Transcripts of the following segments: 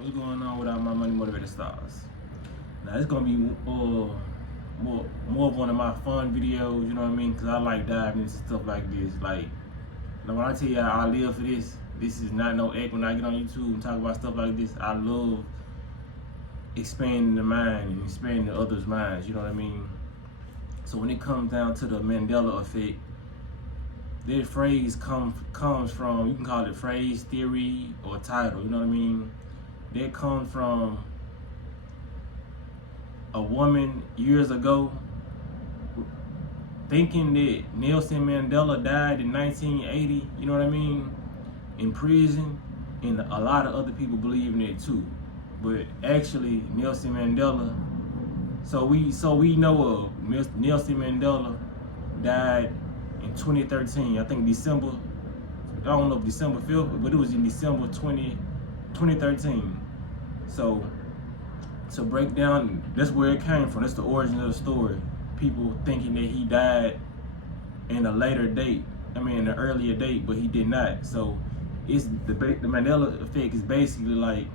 What's going on with all my money motivated stars? Now it's gonna be more of one of my fun videos. You know what I mean? Cause I like diving into stuff like this. Like, now when I tell you I live for this, this is not no act. When I get on YouTube and talk about stuff like this, I love expanding the mind and expanding others' minds. You know what I mean? So when it comes down to the Mandela effect, that phrase comes from, you can call it phrase, theory, or title. You know what I mean? That comes from a woman years ago thinking that Nelson Mandela died in 1980, you know what I mean, in prison, and a lot of other people believe in it too. But actually, Nelson Mandela, so we know of Nelson Mandela died in 2013. I think December, I don't know if December 5th, but it was in December 2013. So to break down, that's where it came from. That's the origin of the story. People thinking that he died in a later date, an earlier date, but he did not. So it's the Mandela effect is basically like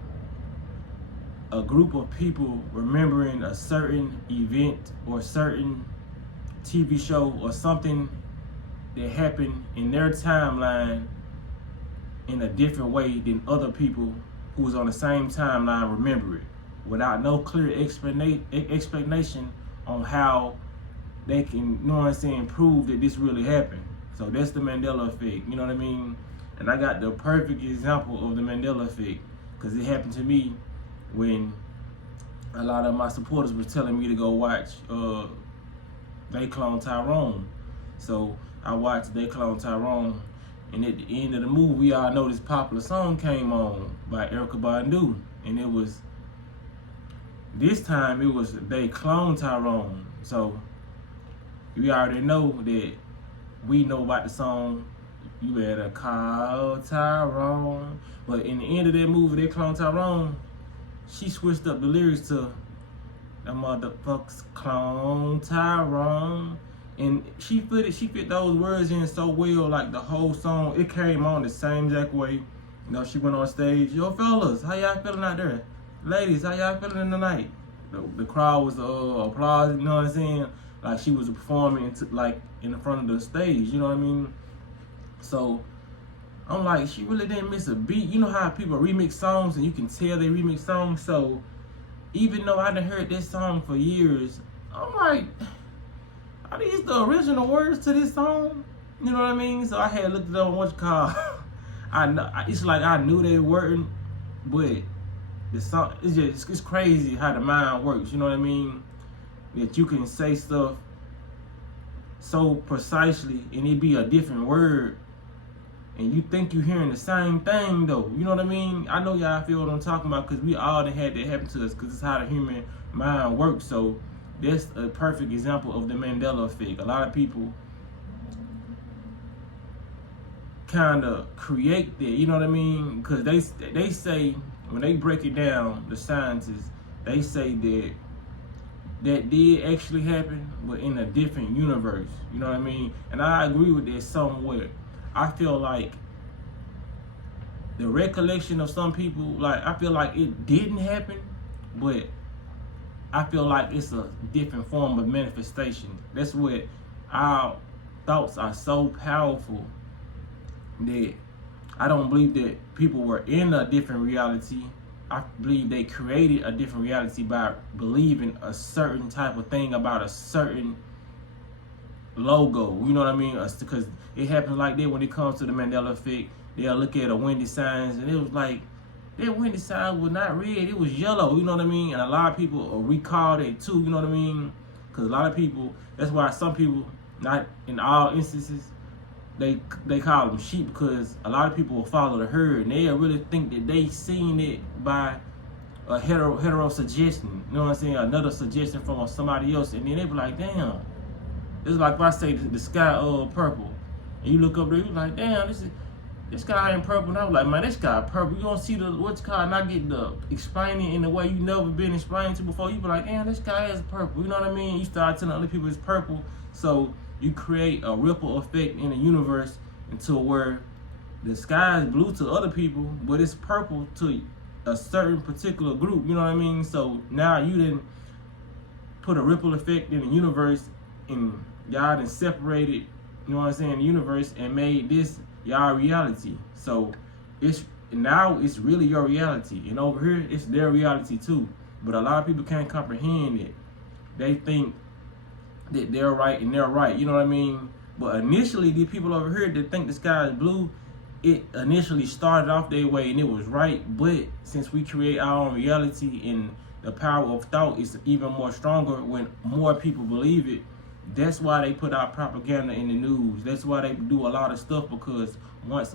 a group of people remembering a certain event or certain TV show or something that happened in their timeline in a different way than other people who was on the same timeline remember it, without no clear explanation on how they can, you know what I'm saying, prove that this really happened. So that's the Mandela effect, you know what I mean? And I got the perfect example of the Mandela effect, because it happened to me when a lot of my supporters were telling me to go watch They Clone Tyrone. So I watched They Clone Tyrone, and at the end of the movie, we all know this popular song came on by Erykah Badu, and it was, this time it was They Clone Tyrone. So you already know that we know about the song, You Better Call Tyrone. But in the end of that movie, They Clone Tyrone, she switched up the lyrics to "The motherfuckers clone Tyrone," and she fit those words in so well. Like the whole song, it came on the same exact way. You know, she went on stage. Yo, fellas, how y'all feeling out there? Ladies, how y'all feeling tonight? The crowd was applause. You know what I'm saying? Like she was performing like in the front of the stage. You know what I mean? So I'm like, she really didn't miss a beat. You know how people remix songs and you can tell they remix songs? So even though I done heard this song for years, I'm like, are these the original words to this song? You know what I mean? So I had looked it up on what's called. It's like I knew they weren't, but the song, it's crazy how the mind works. You know what I mean? That you can say stuff so precisely and it be a different word, and you think you're hearing the same thing though. You know what I mean? I know y'all feel what I'm talking about, because we all done had that happen to us, because it's how the human mind works. So that's a perfect example of the Mandela effect. A lot of people kind of create that, you know what I mean? Because they say, when they break it down, the scientists, they say that did actually happen, but in a different universe. You know what I mean? And I agree with that somewhat. I feel like the recollection of some people, like I feel like it didn't happen, but I feel like it's a different form of manifestation. That's what our thoughts are so powerful that I don't believe that people were in a different reality. I believe they created a different reality by believing a certain type of thing about a certain logo, you know what I mean? Because it happens like that when it comes to the Mandela effect. They'll look at a Wendy signs, and it was like, that Wendy sign was not red, it was yellow, you know what I mean? And a lot of people recall that too, you know what I mean? Because a lot of people, that's why some people, not in all instances, they call them sheep, because a lot of people will follow the herd, and they'll really think that they seen it by a hetero suggestion, you know what I'm saying? Another suggestion from somebody else, and then they be like, damn. It's like if I say the sky purple, and you look up there, you like, damn, this sky ain't purple. And I was like, man, this sky purple. You don't see the what's called, and I get the explaining in the way you never been explained to before. You be like, damn, this sky is purple. You know what I mean? You start telling other people it's purple, so you create a ripple effect in the universe until where the sky is blue to other people, but it's purple to a certain particular group, you know what I mean? So now you didn't put a ripple effect in the universe, and y'all done separated, you know what I'm saying, the universe, and made this y'all reality. So now it's really your reality, and over here it's their reality too. But a lot of people can't comprehend it. They think that they're right and they're right, you know what I mean? But initially, these people over here that think the sky is blue, it initially started off their way and it was right. But since we create our own reality, and the power of thought is even more stronger when more people believe it, that's why they put out propaganda in the news. That's why they do a lot of stuff, because once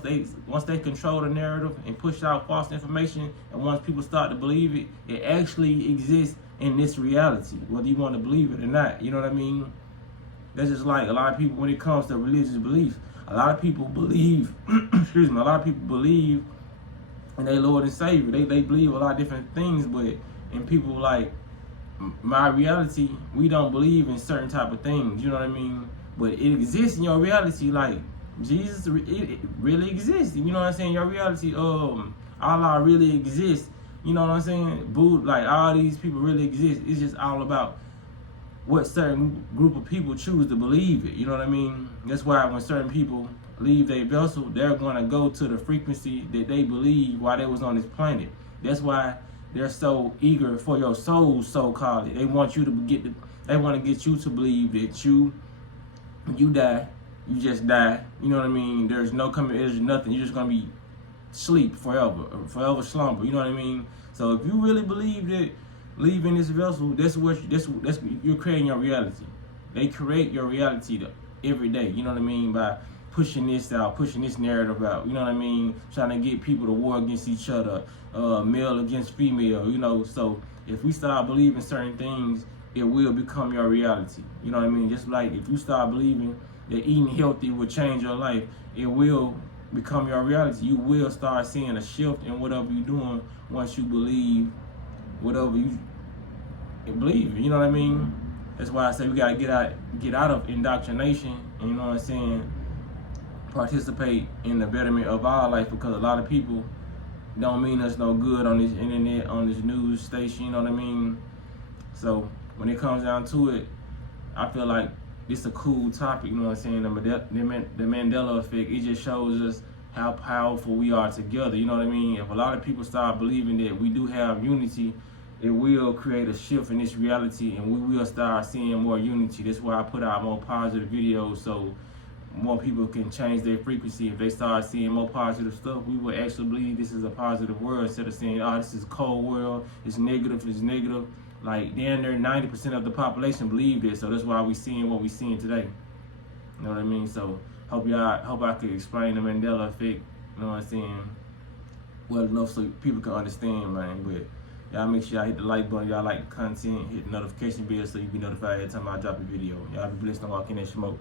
they control the narrative and push out false information, and once people start to believe it, it actually exists in this reality, whether you want to believe it or not. You know what I mean? That's just like a lot of people when it comes to religious beliefs. A lot of people believe, excuse me, a lot of people believe in their Lord and Savior. They believe a lot of different things, but in people like my reality, we don't believe in certain type of things, you know what I mean? But it exists in your reality, like Jesus, it really exists. You know what I'm saying? Your reality, Allah really exists. You know what I'm saying? Buddha, like all these people really exist. It's just all about what certain group of people choose to believe it. You know what I mean? That's why when certain people leave their vessel, they're going to go to the frequency that they believe while they was on this planet. That's why they're so eager for your soul, so-called. They want you to they want to get you to believe that when you die, you just die. You know what I mean? There's nothing. You're just gonna be sleep forever slumber. You know what I mean? So if you really believe that leaving this vessel, that's you're creating your reality. They create your reality every day. You know what I mean? By pushing this out, pushing this narrative out. You know what I mean? Trying to get people to war against each other, male against female. You know, so if we start believing certain things, it will become your reality. You know what I mean? Just like if you start believing that eating healthy will change your life, it will become your reality. You will start seeing a shift in whatever you're doing once you believe whatever you believe. You know what I mean? That's why I say we gotta get out of indoctrination, and you know what I'm saying, participate in the betterment of our life, because a lot of people don't mean us no good on this internet, on this news station, you know what I mean? So when it comes down to it, I feel like it's a cool topic, you know what I'm saying? The Mandela effect, it just shows us how powerful we are together, you know what I mean? If a lot of people start believing that we do have unity, it will create a shift in this reality, and we will start seeing more unity. That's why I put out more positive videos, so more people can change their frequency. If they start seeing more positive stuff, we will actually believe this is a positive world, instead of saying, oh, this is a cold world, it's negative. Like, damn near 90% of the population believe this, so that's why we seeing what we seeing today. You know what I mean? So hope I could explain the Mandela effect, you know what I'm saying, well enough so people can understand, man. But y'all make sure y'all hit the like button, y'all like the content, hit the notification bell so you be notified every time I drop a video. Y'all be blessed and walk in that smoke.